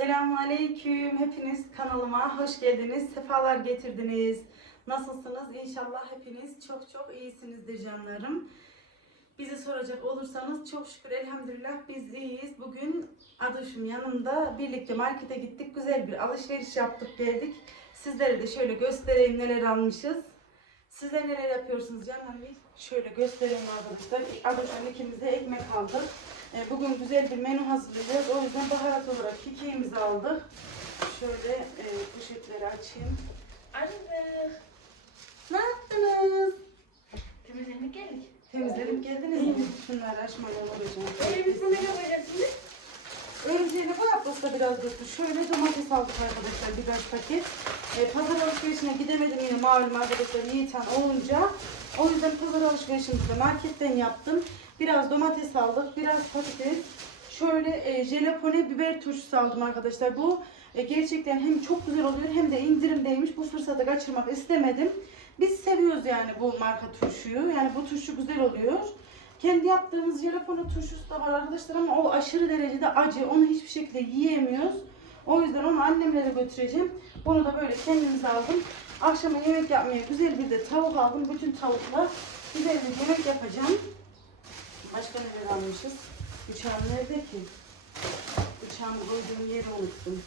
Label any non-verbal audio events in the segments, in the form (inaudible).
Selamünaleyküm. Hepiniz kanalıma hoş geldiniz. Sefalar getirdiniz. Nasılsınız? İnşallah hepiniz çok çok iyisinizdir canlarım. Bizi soracak olursanız çok şükür elhamdülillah biz iyiyiz. Bugün Adoş'um yanında birlikte markete gittik. Güzel bir alışveriş yaptık geldik. Sizlere de şöyle göstereyim neler almışız. Sizler neler yapıyorsunuz canlarım? Şöyle göstereyim arkadaşlar. Adoş'un ikimiz de ekmek aldık. E, Bugün güzel bir menü hazırlayacağız. O yüzden baharat olarak kekiğimizi aldık. Şöyle e, poşetleri açayım. Anne. Ne yaptınız? Temizlendik geldik. Temizlenip geldiniz mi? Şunları açmadan olacağım. Elimizde ne yapacaksınız? Örümceğini bu yapmışsa biraz döktü. Şöyle domates aldık arkadaşlar birkaç paket. E, pazar alışverişine gidemedim yine malum arkadaşlar Yiğitan olunca. O yüzden pazar alışverişimizi marketten yaptım. Biraz domates aldık, biraz patates. Şöyle e, jelepone biber turşusu aldım arkadaşlar. Bu e, gerçekten hem çok güzel oluyor hem de indirimdeymiş. Bu fırsatı kaçırmak istemedim. Biz seviyoruz yani bu marka turşuyu. Yani bu turşu güzel oluyor. Kendi yaptığımız jalapeno turşusu da var arkadaşlar ama o aşırı derecede acı. Onu hiçbir şekilde yiyemiyoruz. O yüzden onu annemlere götüreceğim. Bunu da böyle kendimize aldım. Akşama yemek yapmaya güzel bir de tavuk aldım. Bütün tavukla güzel bir yemek yapacağım. Başka neler almışız? Bıçağım nerede ki? Bıçağımı koyduğum yeri unuttum.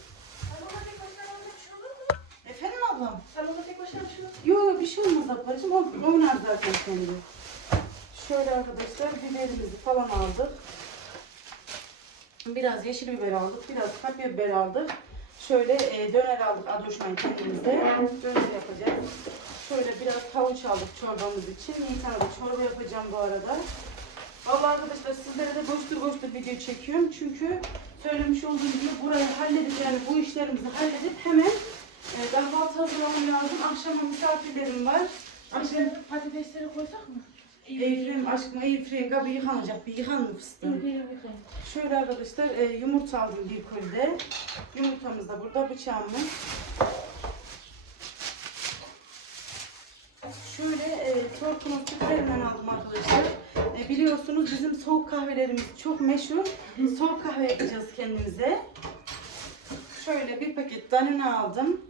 Efendim ablam? Salona tek başına. Yok yok bir şey olmaz ablacığım. O oynar zaten kendi. Şöyle arkadaşlar biberimizi falan aldık. Biraz yeşil biber aldık. Biraz kapya biber aldık. Şöyle e, döner aldık adoşmayı kendimize. Döner yapacağız. Şöyle biraz havuç aldık çorbamız için. Tane de çorba yapacağım bu arada. Valla arkadaşlar sizlere de boştur boştur video çekiyorum. Çünkü söylemiş olduğum gibi burayı halledip yani bu işlerimizi halledip hemen e, kahvaltı hazırlamam lazım. Akşama misafirlerim var. Akşam patatesleri koysak mı? Eğifrem aşkım Eğifrem kabı yıkanacak. Bir yıkan mı fıstığım? Şöyle arkadaşlar e, yumurta aldım bir kolde. Yumurtamız da burada bıçağımız. Şöyle e, torkunun sütlerinden aldım arkadaşlar. E, biliyorsunuz bizim soğuk kahvelerimiz çok meşhur. Soğuk kahve yapacağız kendimize. Şöyle bir paket danone aldım.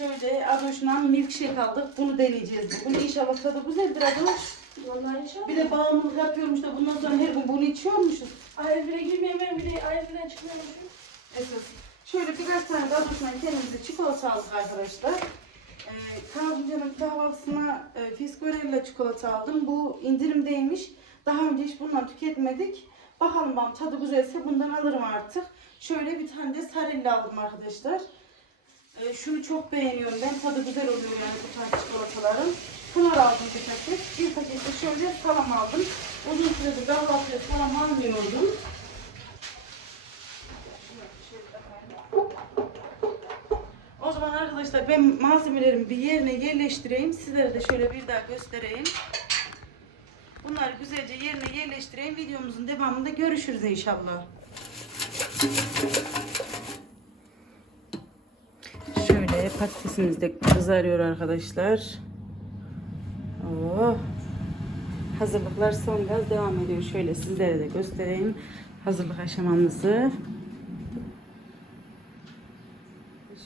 Şöyle Adoş'dan milkshake aldık. Bunu deneyeceğiz bugün. İnşallah tadı güzeldir Adoş. Vallahi inşallah. Bir de bağımlılık yapıyormuş da bundan sonra her gün bunu içiyormuşuz. Ayfire girmeyeyim bir de ayfirden çıkmıyormuşum. Esas. Şöyle birkaç tane daha düşman kendimize çikolata aldık arkadaşlar. Ee, Kazımcan'ın kahvaltısına e, Fiskorella çikolata aldım. Bu indirimdeymiş. Daha önce hiç bundan tüketmedik. Bakalım ben tadı güzelse bundan alırım artık. Şöyle bir tane de sarella aldım arkadaşlar. Ee, şunu çok beğeniyorum ben. Tadı güzel oluyor yani bu tarz çikolataların. Pınar aldım bir paket. Bir paket de şöyle salam aldım. Uzun süredir kahvaltıya salam almıyordum. O zaman arkadaşlar ben malzemelerimi bir yerine yerleştireyim. Sizlere de şöyle bir daha göstereyim. Bunları güzelce yerine yerleştireyim. Videomuzun devamında görüşürüz inşallah. Şöyle patatesimiz de kızarıyor arkadaşlar. Oh. Hazırlıklar son gaz devam ediyor. Şöyle sizlere de göstereyim hazırlık aşamamızı.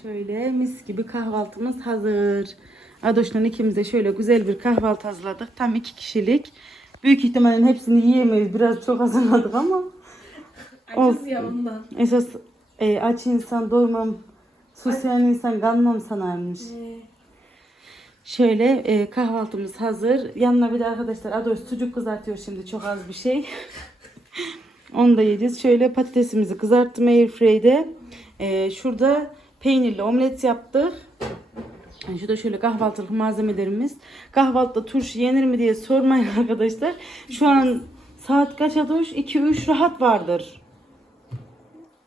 Şöyle mis gibi kahvaltımız hazır. Adoş'tan ikimiz de şöyle güzel bir kahvaltı hazırladık. Tam iki kişilik. Büyük ihtimalle hepsini yiyemeyiz. Biraz çok hazırladık ama. Açız ya ondan. Esas e, aç insan doymam, susayan insan kanmam sanarmış. Ee, Şöyle e, kahvaltımız hazır. Yanına bir de arkadaşlar Adoş sucuk kızartıyor şimdi çok az bir şey. (laughs) Onu da yiyeceğiz. Şöyle patatesimizi kızarttım airfryde. E, şurada peynirli omlet yaptık. Yani Şurada şöyle kahvaltılık malzemelerimiz. Kahvaltıda turşu yenir mi diye sormayın (laughs) arkadaşlar. Şu an saat kaç Adoş? 2-3 rahat vardır.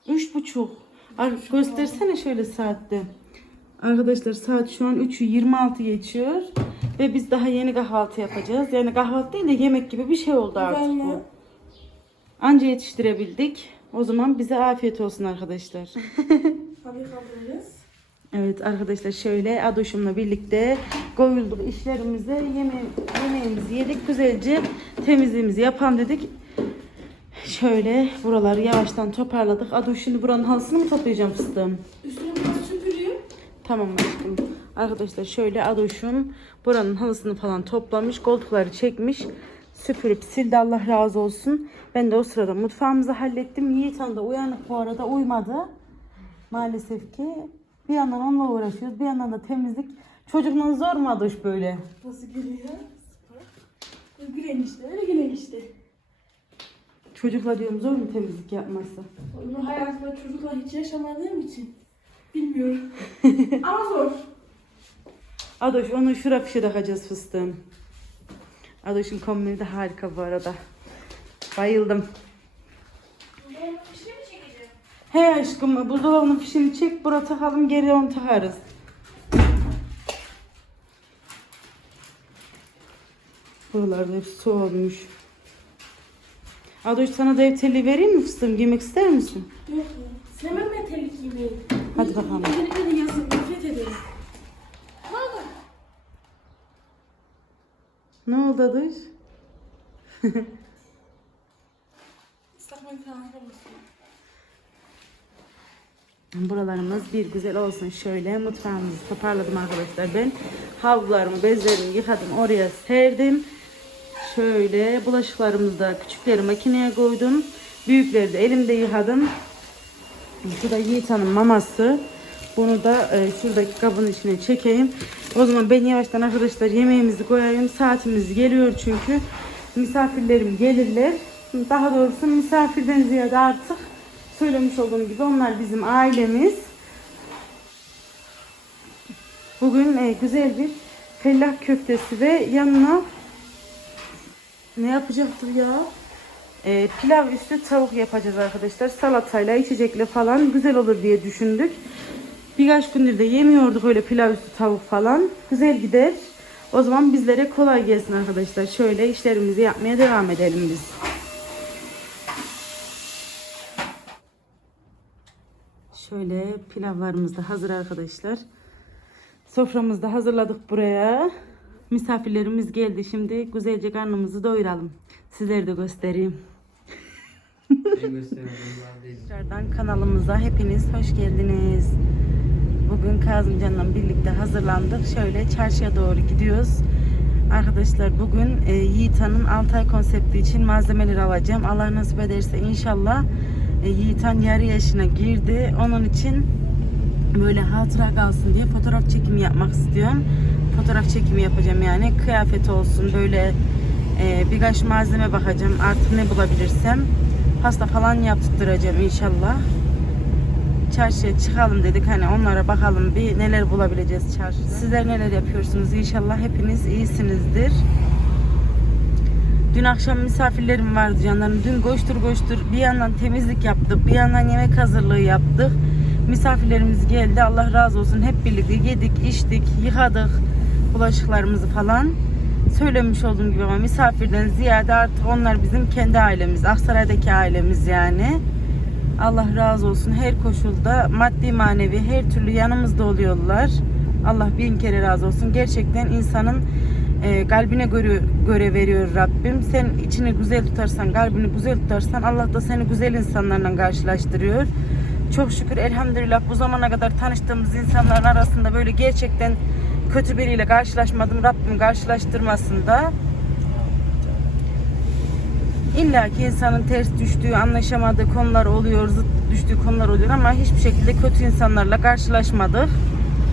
Üç buçuk. Ar- göstersene şöyle saatte. Arkadaşlar saat şu an 3'ü 26 geçiyor. Ve biz daha yeni kahvaltı yapacağız. Yani kahvaltı değil de yemek gibi bir şey oldu artık bu. Anca yetiştirebildik. O zaman bize afiyet olsun arkadaşlar. (laughs) Tabii kaldırırız. evet arkadaşlar şöyle Adoş'umla birlikte koyulduk işlerimize. Yeme yemeğimizi yedik. Güzelce temizliğimizi yapalım dedik. Şöyle buraları yavaştan toparladık. Adu şimdi buranın halısını mı toplayacağım fıstığım? Üstüne biraz süpürüyor. Tamam aşkım. Arkadaşlar şöyle Adoş'um buranın halısını falan toplamış. Koltukları çekmiş. Süpürüp sildi Allah razı olsun. Ben de o sırada mutfağımızı hallettim. Yiğit Han da uyanık bu arada uymadı. Maalesef ki bir yandan onunla uğraşıyoruz. Bir yandan da temizlik. Çocukla zor mu Adoş böyle? Nasıl geliyor? Süper. Gülen işte. Öyle gülen işte. Çocukla diyorum zor mu temizlik yapması? Onu hayatımda çocukla hiç yaşamadığım için bilmiyorum. (laughs) Ama zor. Adoş onu şura fişe takacağız fıstığım. Adoş'un kombini de harika bu arada. Bayıldım. Şey mi çekeceğim? He aşkım buzdolabının fişini çek bura takalım geri onu takarız. Buralarda hep su olmuş. Adoş sana da ev telli vereyim mi fıstığım? Giymek ister misin? Yok. Sevmem ben terlik giymeyi. Hadi bakalım. Özellikle de yazın nefret ederim. Ne oldu Adoş? Islak mekanı olsun. Buralarımız bir güzel olsun. Şöyle mutfağımızı toparladım arkadaşlar. Ben havlularımı, bezlerimi yıkadım. Oraya serdim. Şöyle bulaşıklarımızı da küçükleri makineye koydum. Büyükleri de elimde yıkadım. Şu da Yiğit Hanım maması. Bunu da e, şuradaki kabın içine çekeyim. O zaman ben yavaştan arkadaşlar yemeğimizi koyayım. Saatimiz geliyor çünkü. Misafirlerim gelirler. Daha doğrusu misafirden ziyade artık söylemiş olduğum gibi onlar bizim ailemiz. Bugün e, güzel bir fellah köftesi ve yanına ne yapacaktır ya? E, pilav üstü tavuk yapacağız arkadaşlar. Salatayla, içecekle falan güzel olur diye düşündük. Birkaç gündür de yemiyorduk öyle pilav üstü tavuk falan. Güzel gider. O zaman bizlere kolay gelsin arkadaşlar. Şöyle işlerimizi yapmaya devam edelim biz. Şöyle pilavlarımız da hazır arkadaşlar. Soframızı da hazırladık buraya. Misafirlerimiz geldi. Şimdi güzelce karnımızı doyuralım. Sizlere de göstereyim. Tekrardan kanalımıza hepiniz hoş geldiniz. Bugün Kazımcan'la birlikte hazırlandık. Şöyle çarşıya doğru gidiyoruz. Arkadaşlar bugün e, Yiğitan'ın 6 ay konsepti için malzemeler alacağım. Allah nasip ederse inşallah e, Yiğitan yarı yaşına girdi. Onun için böyle hatıra kalsın diye fotoğraf çekimi yapmak istiyorum. Fotoğraf çekimi yapacağım yani. Kıyafet olsun böyle e, birkaç malzeme bakacağım. Artık ne bulabilirsem. Pasta falan yaptıracağım inşallah. Çarşıya çıkalım dedik hani onlara bakalım bir neler bulabileceğiz çarşıda. Sizler neler yapıyorsunuz inşallah hepiniz iyisinizdir. Dün akşam misafirlerim vardı canlarım. Dün koştur koştur bir yandan temizlik yaptık, bir yandan yemek hazırlığı yaptık. Misafirlerimiz geldi. Allah razı olsun. Hep birlikte yedik, içtik, yıkadık bulaşıklarımızı falan. Söylemiş olduğum gibi ama misafirden ziyade artık onlar bizim kendi ailemiz. Aksaray'daki ailemiz yani. Allah razı olsun. Her koşulda maddi manevi her türlü yanımızda oluyorlar. Allah bin kere razı olsun. Gerçekten insanın e, kalbine göre, göre veriyor Rabbim. Sen içini güzel tutarsan, kalbini güzel tutarsan Allah da seni güzel insanlarla karşılaştırıyor. Çok şükür elhamdülillah bu zamana kadar tanıştığımız insanların arasında böyle gerçekten kötü biriyle karşılaşmadım. Rabbim karşılaştırmasın da. İlla ki insanın ters düştüğü, anlaşamadığı konular oluyor, zıt düştüğü konular oluyor ama hiçbir şekilde kötü insanlarla karşılaşmadık.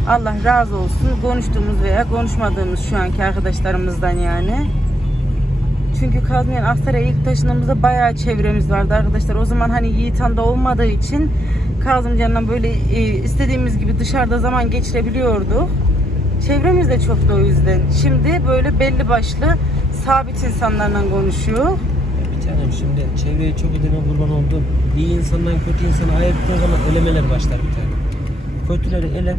Allah razı olsun konuştuğumuz veya konuşmadığımız şu anki arkadaşlarımızdan yani. Çünkü Kazmiyen Aksaray'a ilk taşındığımızda bayağı çevremiz vardı arkadaşlar. O zaman hani Yiğitan'da olmadığı için Kazımcan'la böyle e, istediğimiz gibi dışarıda zaman geçirebiliyorduk. Çevremiz de çoktu o yüzden. Şimdi böyle belli başlı sabit insanlarla konuşuyor. Bir tanem şimdi çevreye çok edene kurban oldum. İyi insandan kötü insana ayırttığın zaman elemeler başlar bir tane. Kötüleri ele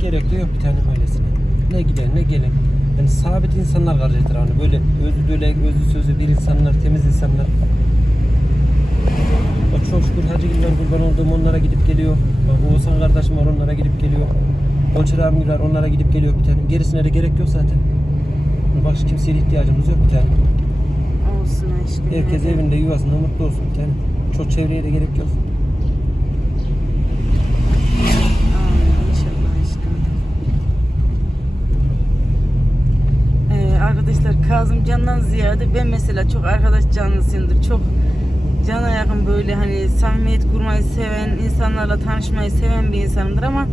gerek de yok bir tane öylesine. Ne gider ne gelir. Yani sabit insanlar karşıdır hani böyle özü döle, özü sözü bir insanlar, temiz insanlar. O çok şükür Hacı Güller kurban olduğum onlara gidip geliyor. Bak Oğuzhan kardeşim var onlara gidip geliyor. Olçer abim var onlara gidip geliyor bir tane. Gerisine de gerek yok zaten. Başka kimseye ihtiyacımız yok bir tane. Olsun aşkım. Herkes Evet. evinde yuvasında mutlu olsun bir tane. Çok çevreye de gerek yok. Ee, arkadaşlar Kazım Can'dan ziyade ben mesela çok arkadaş canlısıyımdır. Çok cana yakın böyle hani samimiyet kurmayı seven, insanlarla tanışmayı seven bir insanımdır ama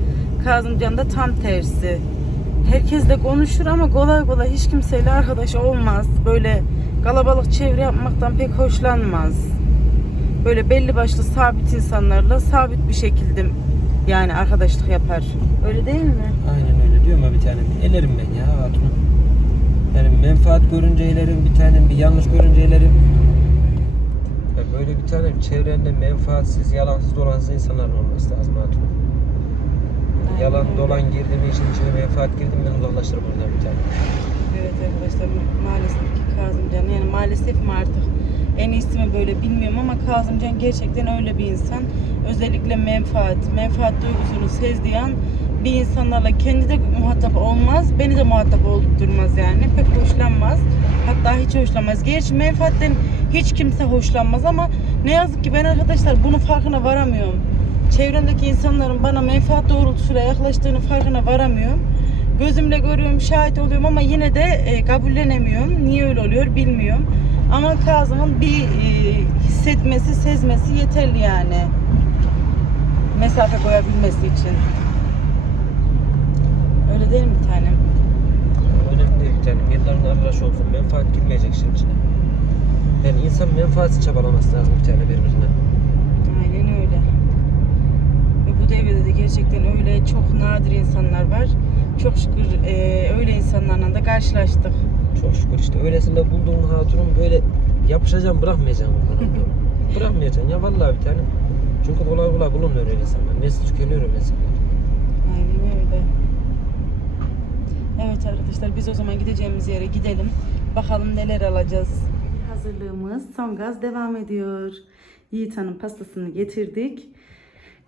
Kazım Can da tam tersi. Herkesle konuşur ama kolay kolay hiç kimseyle arkadaş olmaz. Böyle kalabalık çevre yapmaktan pek hoşlanmaz. Böyle belli başlı sabit insanlarla sabit bir şekilde yani arkadaşlık yapar. Öyle değil mi? Aynen öyle diyorum ya bir tanem. Elerim ben ya hatunu. Yani menfaat görünce elerim bir tanem, bir yanlış görünce elerim. Ya böyle bir tanem çevrende menfaatsiz, yalansız, dolansız insanların olması lazım hatun. Yalan, dolan girdi mi işin içine menfaat girdi mi ben uzaklaşırım oradan bir tane. Evet arkadaşlar maalesef ki Kazımcan yani maalesef mi artık en iyisi mi böyle bilmiyorum ama Kazımcan gerçekten öyle bir insan. Özellikle menfaat, menfaat duygusunu sezdiği an bir insanlarla kendi de muhatap olmaz, beni de muhatap oldurmaz yani. Pek hoşlanmaz. Hatta hiç hoşlanmaz. Gerçi menfaatten hiç kimse hoşlanmaz ama ne yazık ki ben arkadaşlar bunun farkına varamıyorum. Çevremdeki insanların bana menfaat doğrultusuyla yaklaştığını farkına varamıyorum. Gözümle görüyorum, şahit oluyorum ama yine de e, kabullenemiyorum. Niye öyle oluyor bilmiyorum. Ama Kazım'ın bir e, hissetmesi, sezmesi yeterli yani. Mesafe koyabilmesi için. Öyle değil mi bir tanem? Önemli değil bir tanem. Yılların arkadaş olsun. Menfaat girmeyecek işin içine. Yani insan menfaatsiz çabalaması lazım bir tane birbirine. Aynen öyle. Ve bu devirde de gerçekten öyle çok nadir insanlar var. Çok şükür e, öyle insanlarla da karşılaştık. Çok şükür işte öylesinde bulduğun hatunun böyle yapışacağım bırakmayacağım. (laughs) Bırakmayacaksın ya vallahi bir tane. Çünkü kolay kolay bulunmuyor öyle insanlar. Nesli tükeniyor öyle insanlar. Aynen öyle. Evet arkadaşlar biz o zaman gideceğimiz yere gidelim. Bakalım neler alacağız. Hazırlığımız son gaz devam ediyor. Yiğit Hanım pastasını getirdik.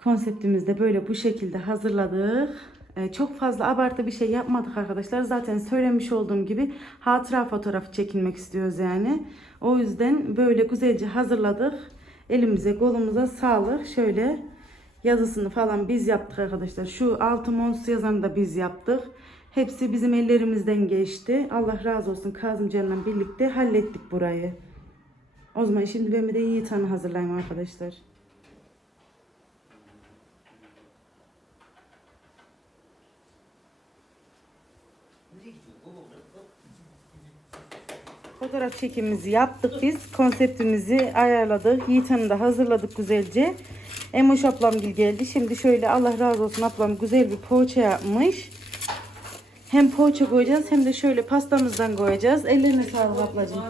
Konseptimizi de böyle bu şekilde hazırladık. Ee, çok fazla abartı bir şey yapmadık arkadaşlar. Zaten söylemiş olduğum gibi hatıra fotoğrafı çekilmek istiyoruz yani. O yüzden böyle güzelce hazırladık. Elimize kolumuza sağlık. Şöyle yazısını falan biz yaptık arkadaşlar. Şu altı mons yazanı da biz yaptık. Hepsi bizim ellerimizden geçti. Allah razı olsun Kazım Can'la birlikte hallettik burayı. O zaman şimdi ben de Yiğit Han'ı hazırlayayım arkadaşlar. Fotoğraf çekimimizi yaptık biz. Konseptimizi ayarladık. Yiğit Han'ı da hazırladık güzelce. Emoş ablamgil geldi. Şimdi şöyle Allah razı olsun ablam güzel bir poğaça yapmış. Hem poğaça koyacağız hem de şöyle pastamızdan koyacağız. Ellerine sağlık ablacığım.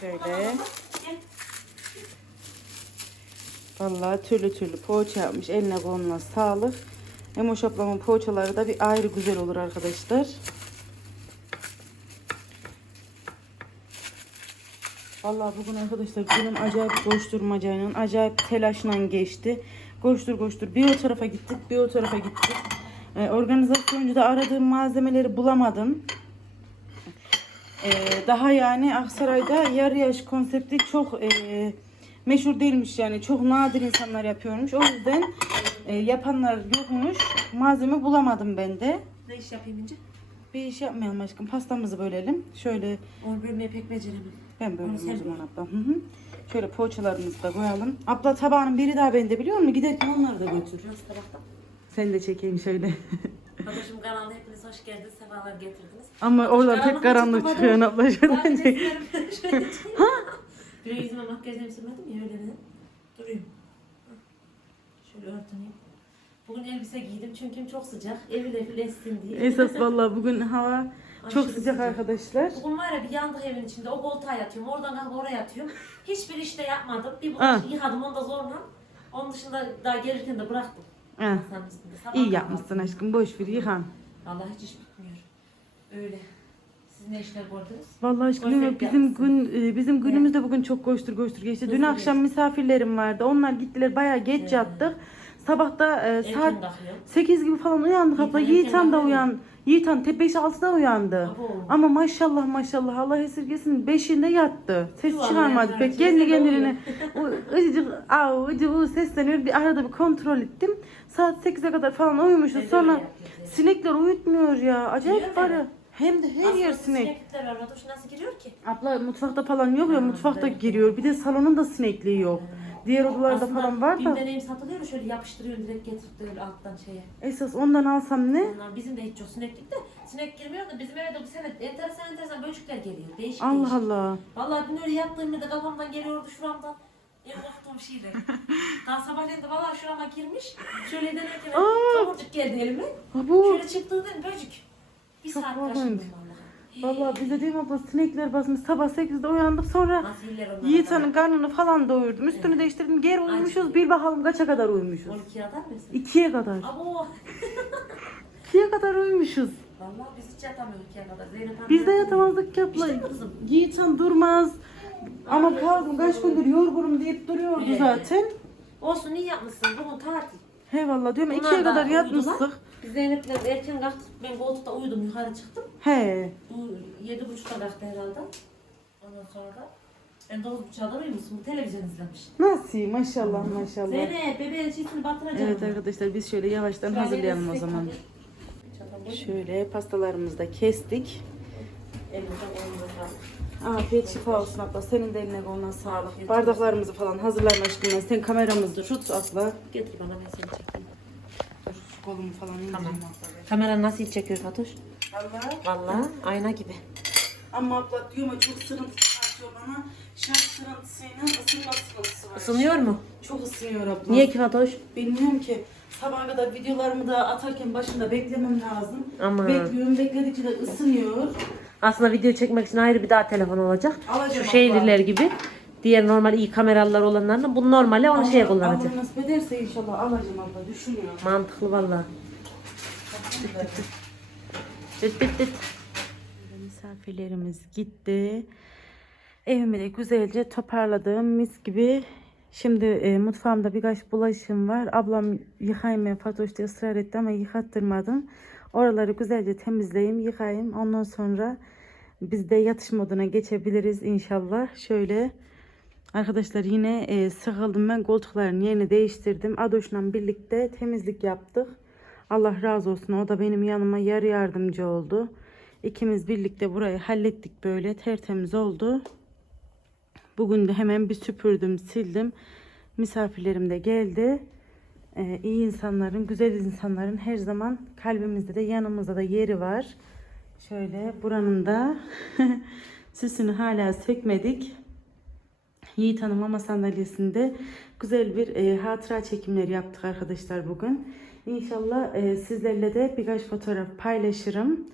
Şöyle. Vallahi türlü türlü poğaça yapmış. Eline koluna sağlık. Emoş ablamın poğaçaları da bir ayrı güzel olur arkadaşlar. Vallahi bugün arkadaşlar günüm acayip koşturmacayla, acayip telaşla geçti. Koştur koştur bir o tarafa gittik, bir o tarafa gittik. Ee, organizasyoncu da aradığım malzemeleri bulamadım. Ee, daha yani Aksaray'da yarı yaş konsepti çok e, meşhur değilmiş yani. Çok nadir insanlar yapıyormuş. O yüzden e, yapanlar yokmuş. Malzeme bulamadım ben de. Ne iş yapayım ince? Bir iş yapmayalım aşkım. Pastamızı bölelim. Şöyle Onu bölmeye pek beceremem. Ben sen o zaman abla. Hı hı. Şöyle poğaçalarımızı da koyalım. Abla tabağının biri daha bende biliyor musun? Giderken onları da götür. Nasıl tabakta? Sen de çekeyim şöyle. (laughs) Kardeşim kanalına hepiniz hoş geldiniz. Sefalar getirdiniz. Ama oradan pek Karanlık çıkıyor abla. (laughs) Bir çek. şöyle çıkıyor. Bir yüzüme makyajlarımı sürmedim ya öyle dedim. Durayım. Şöyle örtüneyim. Bugün elbise giydim çünkü çok sıcak. Evil evil essin diye. Esas vallahi bugün hava çok Aşırı sıcak arkadaşlar. Bugün var ya bir yandık evin içinde. O koltuğa yatıyorum. Oradan kalkıp oraya yatıyorum. Hiçbir işte yapmadım. Bir Ha. bulaşık yıkadım onu da zorla. Onun dışında daha gelirken de bıraktım. Üstünde. Sabah İyi kahvaltı. yapmışsın aşkım. Boş ver yıkan. Vallahi hiç iş bitmiyor. Öyle. Siz ne işler gördünüz? Vallahi aşkım Konsept değil mi? bizim yapmışsın. gün e, bizim günümüz de bugün çok koştur koştur geçti. Dün Hızlı akşam misafirlerim vardı. Onlar gittiler bayağı geç Evet. yattık. Sabahta e, Erken saat kalkıyor. 8 gibi falan uyandık abla. Yiğitan Yiğitan da erken uyan. Yiğitan te 5-6'da uyandı. Abo. Ama maşallah maşallah Allah esirgesin 5'inde yattı. Ses Yuvarlayan çıkarmadı pek. Kendi de kendine (laughs) u- ıcıcık av ıcı u sesleniyor. Bir arada bir kontrol ettim. Saat 8'e kadar falan. Ben de Sonra yapıyorum. sinekler uyutmuyor ya. Acayip var ya. Hem de her Aslında yer sinek. Sinekler var. Fatoş nasıl giriyor ki? Abla mutfakta falan yok ya mutfakta giriyor. Bir de salonun da sinekliği yok. Diğer odalarda Aslında falan var da. deneyim satılıyor şöyle yapıştırıyorsun direkt getirip alttan şeye. Esas ondan alsam ne? Onlar bizim de hiç yok sineklik de. Sinek girmiyor da bizim eve de bu sene enteresan enteresan böcekler geliyor. Değişik Allah değişik. Allah. Vallahi dün öyle yattığım yerde kafamdan geliyordu şuramdan. En korktuğum şeyler. (laughs) Daha sabahleyin de vallahi şurama girmiş. Şöyle denerken Aa! tomurcuk geldi elime. Abo. Şöyle çıktı dedim böcük. Bir Çok saat korkunç. kaşındım. Vallahi bize değil mi abla sinekler basmış. Sabah 8'de uyandık sonra onlar? Yiğitan'ın karnını falan doyurdum. Üstünü değiştirdim. Geri uyumuşuz. Bir bakalım kaça kadar uyumuşuz. 12 atar mısın? 2'ye kadar. Abo. (laughs) 2'ye kadar uyumuşuz. Vallahi biz hiç yatamıyoruz ikiye kadar. Zeynep anne Biz de yatamazdık ki abla. İşte kızım. Yiğitan durmaz. Ama kaldım kaç gündür yorgunum deyip duruyordu Evet. zaten. Olsun iyi yapmışsın. Bugün tatil. He valla diyorum Bunlar 2'ye da kadar uyudular. yatmıştık. Biz Zeynep'le erken kalktık. Ben koltukta uyudum yukarı çıktım. He. Bu yedi buçukta kalktı herhalde. Ondan sonra da ben dokuz buçukta uyumuşum. Televizyon izlemiş. Nasıl? Maşallah maşallah. Zeynep bebeğin çiftini batıracağım. Evet arkadaşlar biz şöyle yavaştan Şu an hazırlayalım o zaman. Şöyle pastalarımızı da kestik. Sağlık. Afiyet şifa olsun abla. Senin de eline koluna sağlık. Bardaklarımızı falan hazırlama aşkına. Sen kameramızı tut abla. Getir bana ben seni çekeyim. Kolumu falan indireyim Tamam. abla. Kamera nasıl çekiyor Fatoş? Allah. Vallahi ayna gibi. Ama abla diyorum ya çok sırıntı çıkartıyor bana. Şarj sırıntısıyla ısınma sırıntısı var. Isınıyor mu? Çok ısınıyor abla. Niye ki Fatoş? Bilmiyorum ki. Sabaha kadar videolarımı da atarken başında beklemem lazım. Aman. Bekliyorum. Bekledikçe de ısınıyor. Aslında video çekmek için ayrı bir daha telefon olacak. Alacağım Şu abla. gibi. Diğer normal iyi kameralar olanlarla bu normali onu şey kullanacak. Allah nasip ederse inşallah alacağım abla. Düşünüyorum. Mantıklı valla. Düt düt düt. Misafirlerimiz gitti. Evimi de güzelce toparladım. Mis gibi. Şimdi e, mutfağımda birkaç bulaşığım var. Ablam yıkayım Fatoş diye ısrar etti ama yıkattırmadım. Oraları güzelce temizleyeyim, yıkayayım. Ondan sonra biz de yatış moduna geçebiliriz inşallah. Şöyle arkadaşlar yine e, sıkıldım ben koltukların yerini değiştirdim. Adoş'la birlikte temizlik yaptık. Allah razı olsun. O da benim yanıma yarı yardımcı oldu. İkimiz birlikte burayı hallettik böyle tertemiz oldu. Bugün de hemen bir süpürdüm, sildim. Misafirlerim de geldi. Ee, iyi insanların, güzel insanların her zaman kalbimizde de yanımızda da yeri var. Şöyle buranın da (laughs) süsünü hala sökmedik. Yiğit Hanım mama sandalyesinde güzel bir e, hatıra çekimleri yaptık arkadaşlar bugün. İnşallah e, sizlerle de birkaç fotoğraf paylaşırım.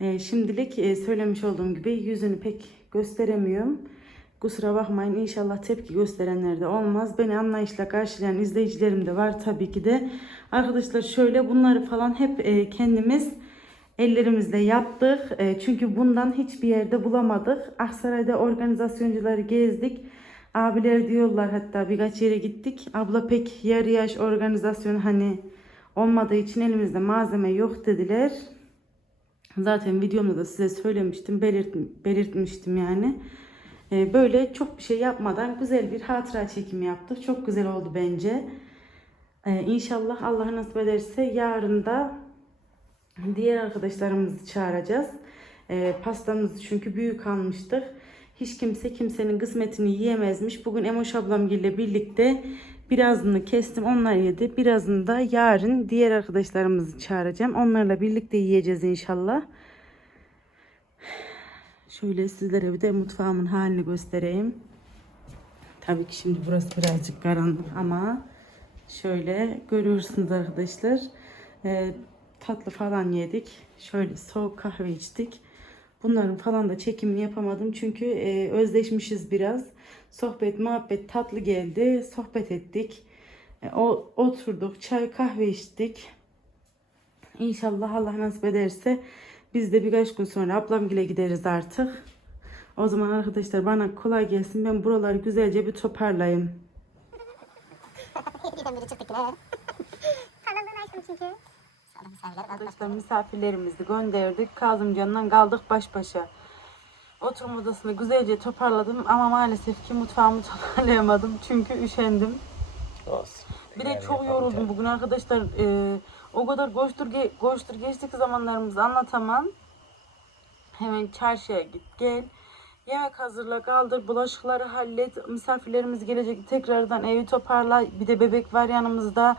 E, şimdilik e, söylemiş olduğum gibi yüzünü pek gösteremiyorum. Kusura bakmayın inşallah tepki gösterenler de olmaz. Beni anlayışla karşılayan izleyicilerim de var tabii ki de. Arkadaşlar şöyle bunları falan hep e, kendimiz ellerimizle yaptık. E, çünkü bundan hiçbir yerde bulamadık. Aksaray'da organizasyoncuları gezdik. Abiler diyorlar hatta birkaç yere gittik. Abla pek yarı yaş organizasyon hani olmadığı için elimizde malzeme yok dediler. Zaten videomda da size söylemiştim, belirt, belirtmiştim yani. Ee, böyle çok bir şey yapmadan güzel bir hatıra çekimi yaptık. Çok güzel oldu bence. Ee, inşallah Allah nasip ederse yarın da diğer arkadaşlarımızı çağıracağız. Ee, pastamızı çünkü büyük almıştık. Hiç kimse kimsenin kısmetini yiyemezmiş. Bugün Emoş ablamgille birlikte birazını kestim onlar yedi. Birazını da yarın diğer arkadaşlarımızı çağıracağım. Onlarla birlikte yiyeceğiz inşallah. Şöyle sizlere bir de mutfağımın halini göstereyim. Tabii ki şimdi burası birazcık karanlık ama şöyle görüyorsunuz arkadaşlar. Ee, tatlı falan yedik. Şöyle soğuk kahve içtik. Bunların falan da çekimini yapamadım. Çünkü e, özleşmişiz biraz. Sohbet, muhabbet tatlı geldi. Sohbet ettik. E, o, oturduk. Çay, kahve içtik. İnşallah Allah nasip ederse biz de birkaç gün sonra ablamgile gideriz artık. O zaman arkadaşlar bana kolay gelsin. Ben buraları güzelce bir toparlayayım. (laughs) Birden biri çıktık yine. (laughs) Kanalını açtım çünkü. Arkadaşlar misafirlerimizi gönderdik. Kazımcan'dan kaldık baş başa. Oturma odasını güzelce toparladım ama maalesef ki mutfağımı (laughs) toparlayamadım çünkü üşendim. Olsun. Bir de çok yoruldum bugün arkadaşlar. Ee, o kadar koştur, ge- koştur geçtik zamanlarımızı anlatamam. Hemen çarşıya git gel. Yemek hazırla kaldır, bulaşıkları hallet. Misafirlerimiz gelecek tekrardan evi toparla. Bir de bebek var yanımızda.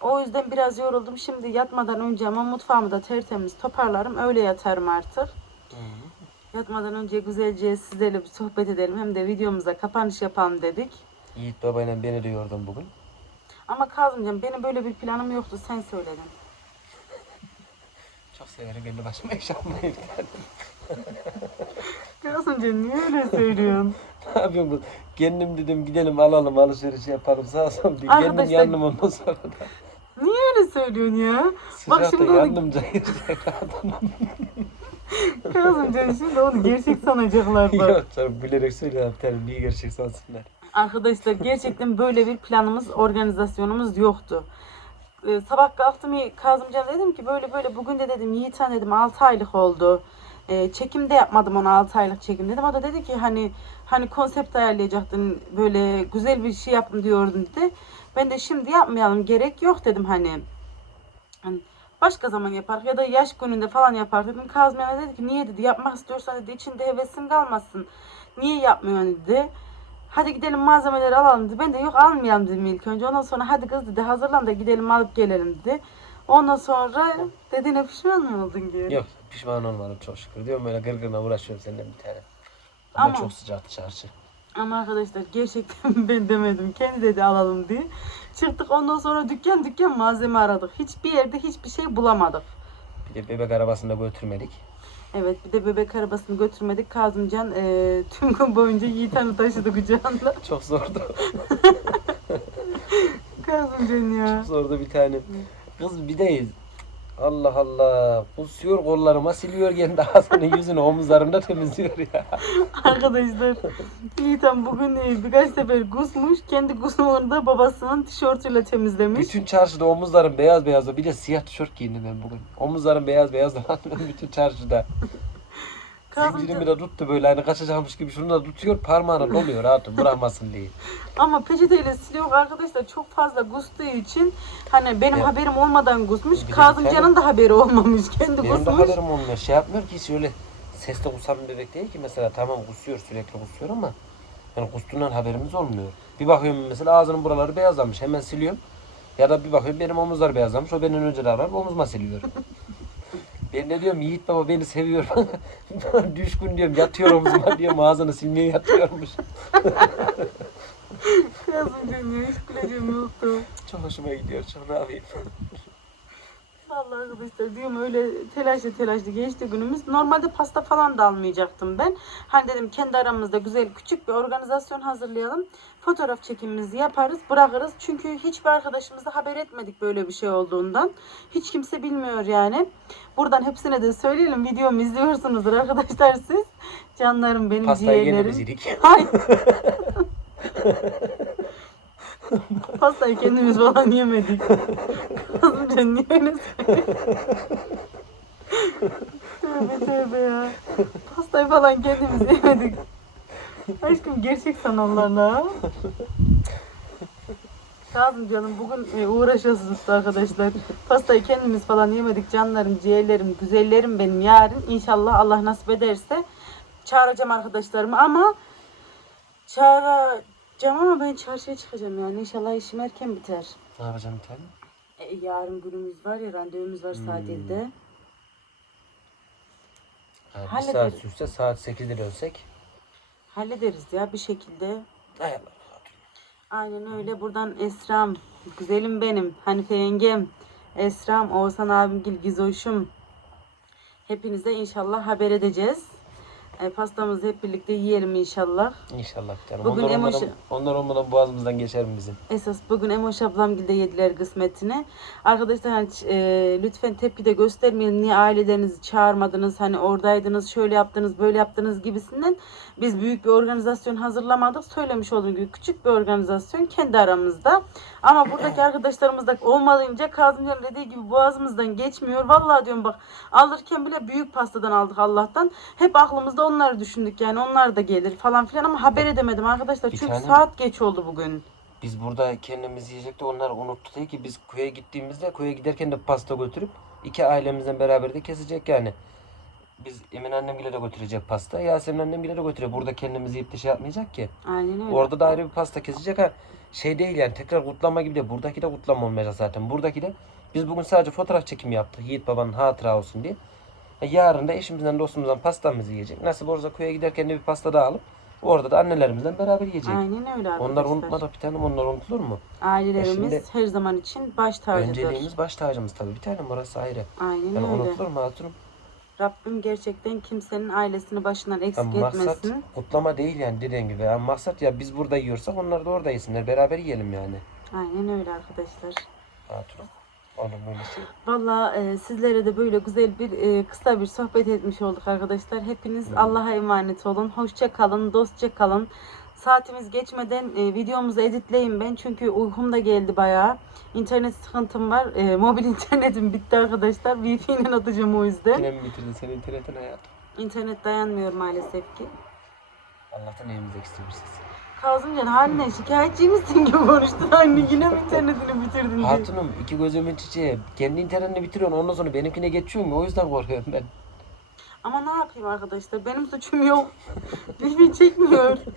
O yüzden biraz yoruldum. Şimdi yatmadan önce ama mutfağımı da tertemiz toparlarım. Öyle yatarım artık. Yatmadan önce güzelce sizlerle bir sohbet edelim. Hem de videomuza kapanış yapalım dedik. Yiğit babayla beni de yordun bugün. Ama Kazımcan benim böyle bir planım yoktu. Sen söyledin. Çok severim kendi başıma iş yapmayı. (laughs) Kazımcan niye öyle söylüyorsun? Ne yapıyorsun bu? Kendim dedim gidelim alalım alışveriş yapalım sağ diye. Kendim yandım ondan sonra da. Niye öyle söylüyorsun ya? Bak Sıcakta şimdi onu, yandım cayır (laughs) Kazımcan şimdi onu gerçek sanacaklar bak. Yok canım bilerek söylüyorum niye gerçek sansınlar. Arkadaşlar gerçekten böyle bir planımız, organizasyonumuz yoktu. Ee, sabah kalktım Kazımcan dedim ki böyle böyle bugün de dedim Yiğitan dedim 6 aylık oldu. Ee, çekim de yapmadım ona 6 aylık çekim dedim. O da dedi ki hani hani konsept ayarlayacaktın böyle güzel bir şey yapın diyordun dedi. Ben de şimdi yapmayalım gerek yok dedim hani. Hani başka zaman yapar ya da yaş gününde falan yapar dedim. Kazımcan dedi ki niye dedi yapmak istiyorsan dedi içinde hevesin kalmasın. Niye yapmıyorsun dedi. Hadi gidelim malzemeleri alalım dedi. Ben de yok almayalım dedim ilk önce. Ondan sonra hadi kız dedi hazırlan da gidelim alıp gelelim dedi. Ondan sonra dediğine pişman mı oldun ki? Yok pişman olmadım çok şükür. Diyorum böyle gırgırına uğraşıyorum senden bir tane. Ama, Ama- çok sıcaktı çarşı. Ama arkadaşlar gerçekten (laughs) ben demedim. Kendi dedi alalım diye. Çıktık ondan sonra dükkan dükkan malzeme aradık. Hiçbir yerde hiçbir şey bulamadık. Bir de bebek arabasında götürmedik. Evet bir de bebek arabasını götürmedik. Kazımcan eee, tüm gün boyunca Yiğitan'ı taşıdı kucağında. (laughs) Çok zordu. (laughs) Kazımcan ya. Çok zordu bir tane. Kız bir deyiz. Allah Allah. Kusuyor kollarıma siliyor kendi ağzını yüzünü omuzlarında temizliyor ya. (laughs) Arkadaşlar Yiğitan bugün e, birkaç sefer kusmuş. Kendi kusmuğunu da babasının tişörtüyle temizlemiş. Bütün çarşıda omuzlarım beyaz beyaz. Bir de siyah tişört giyindim ben bugün. Omuzlarım beyaz beyaz (laughs) bütün çarşıda. Zincirimi de tuttu böyle hani kaçacakmış gibi şunu da tutuyor parmağına doluyor rahatım bırakmasın diye. (laughs) ama peçeteyle siliyor arkadaşlar çok fazla kustuğu için hani benim Evet. haberim olmadan kusmuş. Kazımcan'ın da haberi olmamış. Kendi Benim de kusmuş. haberim olmuyor. Şey yapmıyor ki hiç öyle sesle kusan bir bebek değil ki mesela tamam kusuyor sürekli kusuyor ama yani kustuğundan haberimiz olmuyor. Bir bakıyorum mesela ağzının buraları beyazlamış hemen siliyorum. Ya da bir bakıyorum benim omuzlar beyazlamış o benden önce davranıp omuzuma siliyor. (laughs) ben de diyorum Yiğit baba beni seviyor (laughs) Düşkün diyorum yatıyor omuzuma diyorum ağzını silmeye yatıyormuş. (laughs) Kazımcan ya hiç güleceğim yoktu. Çok hoşuma gidiyor çok ne yapayım. (laughs) Vallahi arkadaşlar diyorum öyle telaşlı telaşlı geçti günümüz. Normalde pasta falan da almayacaktım ben. Hani dedim kendi aramızda güzel küçük bir organizasyon hazırlayalım. Fotoğraf çekimimizi yaparız bırakırız. Çünkü hiçbir arkadaşımıza haber etmedik böyle bir şey olduğundan. Hiç kimse bilmiyor yani. Buradan hepsine de söyleyelim. Videomu izliyorsunuzdur arkadaşlar siz. Canlarım benim Pastayı ciğerlerim. yedik. (laughs) Hayır. Pastayı kendimiz falan yemedik. Kazımca niye öyle (laughs) tövbe tövbe ya. Pastayı falan kendimiz yemedik. Aşkım gerçek sanarlar ha. Kazım canım bugün e, uğraşıyorsunuz arkadaşlar. Pastayı kendimiz falan yemedik canlarım, ciğerlerim, güzellerim benim yarın. İnşallah Allah nasip ederse çağıracağım arkadaşlarımı ama çağıracağım ama ben çarşıya çıkacağım yani. İnşallah işim erken biter. Ne yapacağım tane? E, yarın günümüz var ya randevumuz var saat Hmm. 7'de. Ha, bir saat sürse saat 8'de dönsek. Hallederiz ya bir şekilde. Aynen öyle. Buradan Esram, güzelim benim, Hanife yengem, Esram, Oğuzhan abimgil, Gizoş'um. Hepinize inşallah haber edeceğiz. E, pastamızı hep birlikte yiyelim inşallah. İnşallah tane. Bugün onlar, olmadan, onlar olmadan boğazımızdan geçer mi bizim? Esas bugün Emoş ablam de yediler kısmetini. Arkadaşlar hani, e, lütfen tepki de göstermeyin. Niye ailelerinizi çağırmadınız? Hani oradaydınız, şöyle yaptınız, böyle yaptınız gibisinden. Biz büyük bir organizasyon hazırlamadık. Söylemiş olduğum gibi küçük bir organizasyon kendi aramızda. Ama buradaki arkadaşlarımız da olmayınca Kazımcan'ın dediği gibi boğazımızdan geçmiyor. Vallahi diyorum bak alırken bile büyük pastadan aldık Allah'tan. Hep aklımızda onları düşündük yani onlar da gelir falan filan ama haber edemedim arkadaşlar. Bir Çünkü tane- saat geç oldu bugün. Biz burada kendimiz yiyecektik onlar unuttu değil ki biz köye gittiğimizde köye giderken de pasta götürüp iki ailemizden beraber de kesecek yani. Biz Emin annemgile de götürecek pasta. Yasemin annemgile de götürecek. Burada kendimiz yiyip de şey yapmayacak ki. Aynen öyle. Orada da ayrı bir pasta kesecek ha. Şey değil yani tekrar kutlama gibi de buradaki de kutlama olmayacak zaten. Buradaki de biz bugün sadece fotoğraf çekimi yaptık. Yiğit babanın hatıra olsun diye. E, Yarın da eşimizden dostumuzdan pastamızı yiyecek. Nasip olursa köye giderken de bir pasta daha alıp orada da annelerimizden beraber yiyecek. Aynen öyle arkadaşlar. Onlar unutmadık bir tanem onlar unutulur mu? Ailelerimiz Şimdi- her zaman için baş tacıdır. Önceliğimiz baş tacımız tabii. Bir tanem orası ayrı. Aynen Yani öyle. unutulur mu hatunum? Rabbim gerçekten kimsenin ailesini başından eksik Yani maksat etmesin. kutlama değil yani dediğin gibi. Yani maksat ya biz burada yiyorsak onlar da orada yesinler. Beraber yiyelim yani. Aynen öyle arkadaşlar. Hatunum. Şey. Valla e, sizlere de böyle güzel bir e, kısa bir sohbet etmiş olduk arkadaşlar. Hepiniz Hı. Allah'a emanet olun. Hoşça kalın, dostça kalın. Saatimiz geçmeden e, videomuzu editleyeyim ben. Çünkü uykum da geldi bayağı. İnternet sıkıntım var. E, mobil (laughs) internetim bitti arkadaşlar. Wi-Fi ile atacağım o yüzden. Yine mi bitirdin sen internetin hayatım? İnternet dayanmıyor maalesef ki. Allah'tan evimize eksilmişiz. Kazımcan halinden şikayetçi misin gibi konuştun. Anne yine mi internetini bitirdin diye. Hatunum iki gözümün çiçeği. Kendi internetini bitiriyorsun ondan sonra benimkine geçiyorsun. O yüzden korkuyorum ben. Ama ne yapayım arkadaşlar? Benim suçum yok. (laughs) Wi-Fi çekmiyor. (laughs)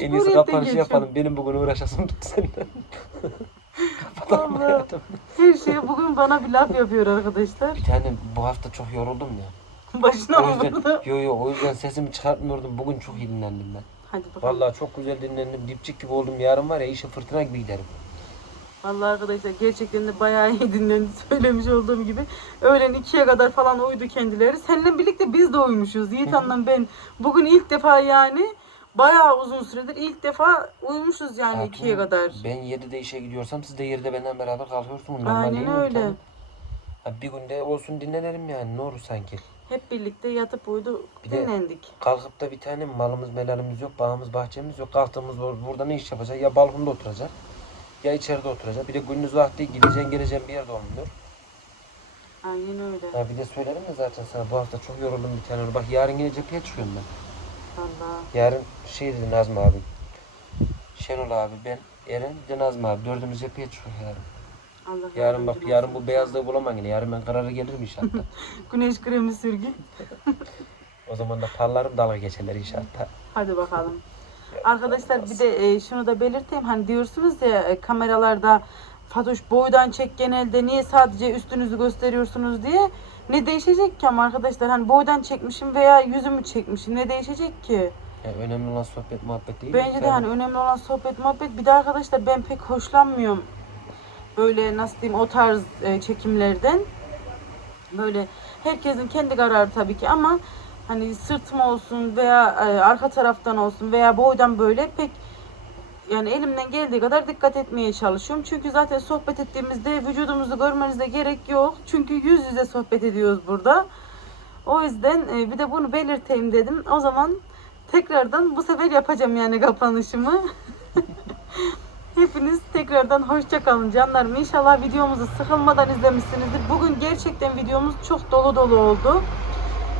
En iyisi kapanışı yapalım. Benim bugün uğraşasım tuttu senden. (laughs) Kapatalım Vallahi. hayatım. Her şey bugün bana bir laf yapıyor arkadaşlar. Bir tane bu hafta çok yoruldum ya. Başına O mı yüzden, vurdu? yo yo o yüzden sesimi çıkartmıyordum. Bugün çok iyi dinlendim ben. Hadi bakalım. Vallahi çok güzel dinlendim. Dipçik gibi oldum. Yarın var ya işe fırtına gibi giderim. Vallahi arkadaşlar gerçekten de bayağı iyi dinlendi (laughs) söylemiş olduğum gibi. Öğlen ikiye kadar falan uyudu kendileri. Seninle birlikte biz de uyumuşuz. Yiğit Hanım'la ben bugün ilk defa yani bayağı uzun süredir ilk defa uyumuşuz yani Hatunum, ikiye kadar. Ben 7'de işe gidiyorsam siz de 7'de benden beraber kalkıyorsunuz. Normal Aynen değil mi? öyle. Tamam. Ha, bir günde olsun dinlenelim yani ne olur sanki. Hep birlikte yatıp uyuduk, Bir de- dinlendik. Kalkıp da bir tane malımız melalimiz yok, bağımız bahçemiz yok. Kalktığımız bur- burada ne iş yapacak? Ya balkonda oturacak ya içeride oturacak. Bir de gündüz vakti gideceğin geleceğin bir yerde olmuyor. Aynen öyle. Ha bir de söyledim ya zaten sana bu hafta çok yoruldum bir tane. Bak yarın yine cepheye çıkıyorum ben. Vallahi. Yarın şey dedi Nazmi abi. Şenol abi ben Eren bir de Nazmi abi dördümüz cepheye çıkıyor yarın. Allah Yarın bak yarın olsun. bu beyazlığı bulamam yine. Yarın ben kararı gelirim inşallah. (laughs) Güneş kremi sürgün. (laughs) o zaman da parlarım dalga geçerler inşallah. Hadi bakalım. Arkadaşlar bir de e, şunu da belirteyim. Hani diyorsunuz ya e, kameralarda Fatoş boydan çek genelde niye sadece üstünüzü gösteriyorsunuz diye. Ne değişecek ki ama arkadaşlar hani boydan çekmişim veya yüzümü çekmişim ne değişecek ki? Yani önemli olan sohbet muhabbet değil mi? Bence de Yani hani önemli olan sohbet muhabbet. Bir de arkadaşlar ben pek hoşlanmıyorum. Böyle nasıl diyeyim o tarz e, çekimlerden. Böyle herkesin kendi kararı tabii ki ama hani sırtım olsun veya e, arka taraftan olsun veya boydan böyle pek yani elimden geldiği kadar dikkat etmeye çalışıyorum. Çünkü zaten sohbet ettiğimizde vücudumuzu görmenize gerek yok. Çünkü yüz yüze sohbet ediyoruz burada. O yüzden e, bir de bunu belirteyim dedim. O zaman tekrardan bu sefer yapacağım yani kapanışımı. (laughs) Hepiniz tekrardan hoşça kalın canlarım. İnşallah videomuzu sıkılmadan izlemişsinizdir. Bugün gerçekten videomuz çok dolu dolu oldu.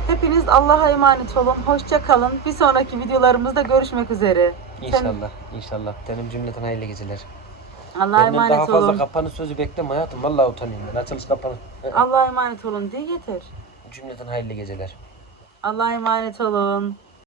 Hepiniz Allah'a emanet olun. Hoşça kalın. Bir sonraki videolarımızda görüşmek üzere. İnşallah. İnşallah. Benim cümleten hayırlı geceler. Allah'a Benden daha emanet fazla olun. kapanış sözü bekleme hayatım. Vallahi utanıyorum ben. Açılış kapanış. (laughs) Allah'a emanet olun diye yeter. Cümleten hayırlı geceler. Allah'a emanet olun.